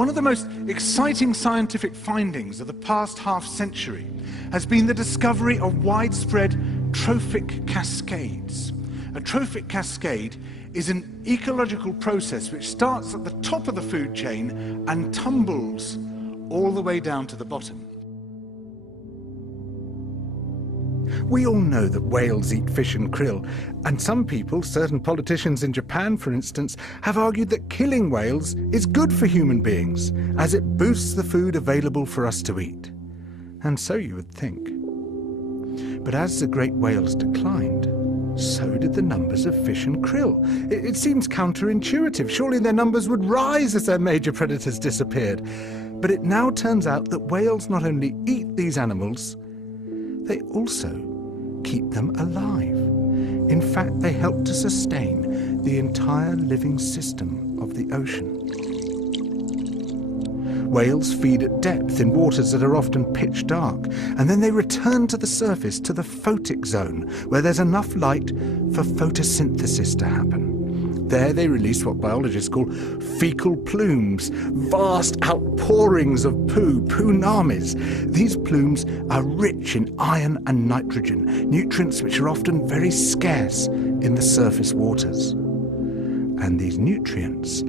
One of the most exciting scientific findings of the past half-century has been the discovery of widespread trophic cascades. A trophic cascade is an ecological process which starts at the top of the food chain and tumbles all the way down to the bottom. We all know that whales eat fish and krill, and some people, certain politicians in Japan for instance, have argued that killing whales is good for human beings, as it boosts the food available for us to eat. And so you would think. But as the great whales declined, so did the numbers of fish and krill. It seems counterintuitive. Surely their numbers would rise as their major predators disappeared. But it now turns out that whales not only eat these animals, they also keep them alive. In fact, they help to sustain the entire living system of the ocean. Whales feed at depth in waters that are often pitch dark, and then they return to the surface, to the photic zone, where there's enough light for photosynthesis to happen. There they release what biologists call fecal plumes, vast outpourings of poo, punamis. These plumes are rich in iron and nitrogen, nutrients which are often very scarce in the surface waters. And these nutrients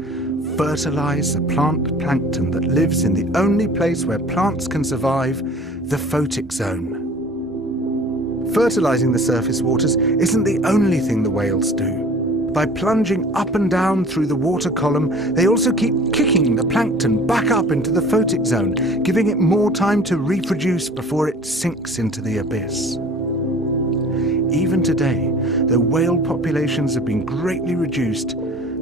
fertilize the plant plankton that lives in the only place where plants can survive, the photic zone. Fertilizing the surface waters isn't the only thing the whales do. By plunging up and down through the water column, they also keep kicking the plankton back up into the photic zone, giving it more time to reproduce before it sinks into the abyss. Even today, though whale populations have been greatly reduced,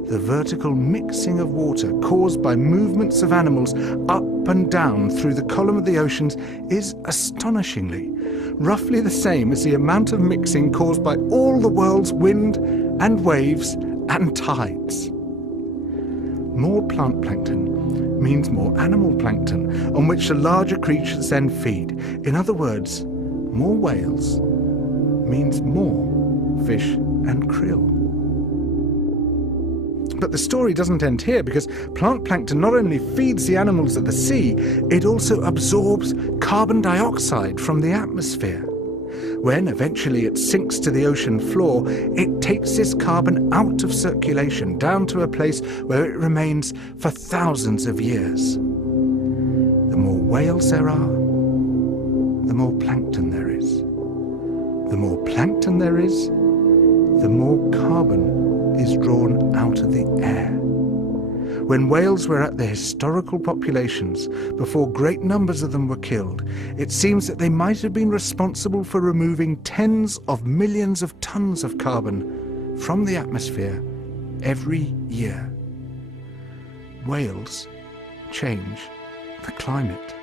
the vertical mixing of water caused by movements of animals up and down through the column of the oceans is astonishingly roughly the same as the amount of mixing caused by all the world's wind and waves and tides. More plant plankton means more animal plankton, on which the larger creatures then feed. In other words, more whales means more fish and krill. But the story doesn't end here, because plant plankton not only feeds the animals of the sea, it also absorbs carbon dioxide from the atmosphere. When eventually it sinks to the ocean floor, it takes this carbon out of circulation down to a place where it remains for thousands of years. The more whales there are, the more plankton there is. The more plankton there is, the more carbon is drawn out of the air. When whales were at their historical populations, before great numbers of them were killed, it seems that they might have been responsible for removing tens of millions of tons of carbon from the atmosphere every year. Whales change the climate.